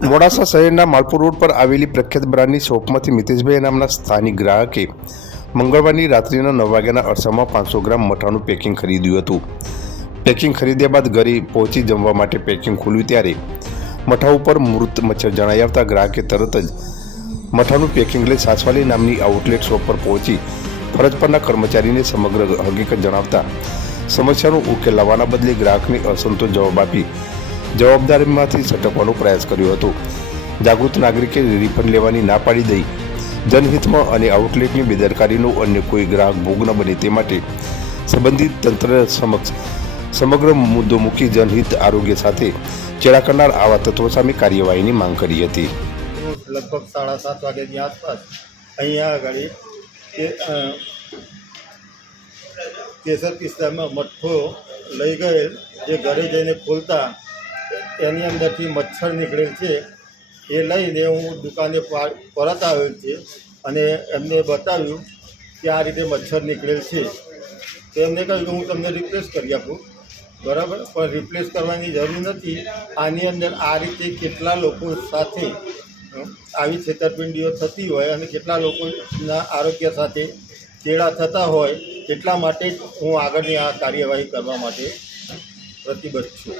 મોડાસા શહેરના માલપુર રોડ પર આવેલી પ્રખ્યાત બ્રાન્ડની શોપમાંથી મિતેશભાઈ નામના સ્થાનિક ગ્રાહકે મંગળવારની રાત્રિના નવ વાગ્યાના અરસામાં પાંચસો ગ્રામ મઠાનું પેકિંગ ખરીદ્યું હતું. પેકિંગ ખરીદ્યા બાદ ઘરે પહોંચી જમવા માટે પેકિંગ ખોલ્યું ત્યારે મઠા ઉપર મૃત મચ્છર જણાઈ આવતા ગ્રાહકે તરત જ મઠાનું પેકિંગ લઈ સાસવાલી નામની આઉટલેટ શોપ પર પહોંચી ફરજ પરના કર્મચારીને સમગ્ર હકીકત જણાવતા સમસ્યાનો ઉકેલ લાવવાના બદલે ગ્રાહકને અસંતોષ જવાબ આપી જવાબદારીમાંથી સટકવાનો પ્રયાસ કર્યો હતો. જાગૃત નાગરિકે રિફંડ લેવાની ના પાડી દઈ, જનહિતમાં અને આઉટલેટની બેદરકારીનો અન્ય કોઈ ગ્રાહક ભોગ ન બને તે માટે સંબંધિત તંત્ર સમક્ષ સમગ્ર મુદ્દો મૂકી જનહિત આરોગ્ય સાથે ચેડા કરનાર આવા તત્વો સામે કાર્યવાહીની માંગ કરી હતી. લગભગ સાડા સાત વાગ્યાની આસપાસ અહીંયા આગળ કેસર પિસ્તામાં મઠ્ઠો લઈ ગયેલ, જે ઘરે જઈને ખોલતા એની અંદરથી મચ્છર નીકળેલ છે. એ લઈને હું દુકાને પરત આવ્યો છે અને એમને બતાવ્યું કે આ રીતે મચ્છર નીકળેલ છે. તો એમને કહ્યું કે હું તમને રિપ્લેસ કરી આપું. બરાબર? પણ રિપ્લેસ કરવાની જરૂર નથી. આની અંદર આ રીતે કેટલા લોકો સાથે આવી છેતરપિંડીઓ થતી હોય અને કેટલા લોકોના આરોગ્ય સાથે ચેડા થતા હોય, એટલા માટે હું આગળની આ કાર્યવાહી કરવા માટે પ્રતિબદ્ધ છું.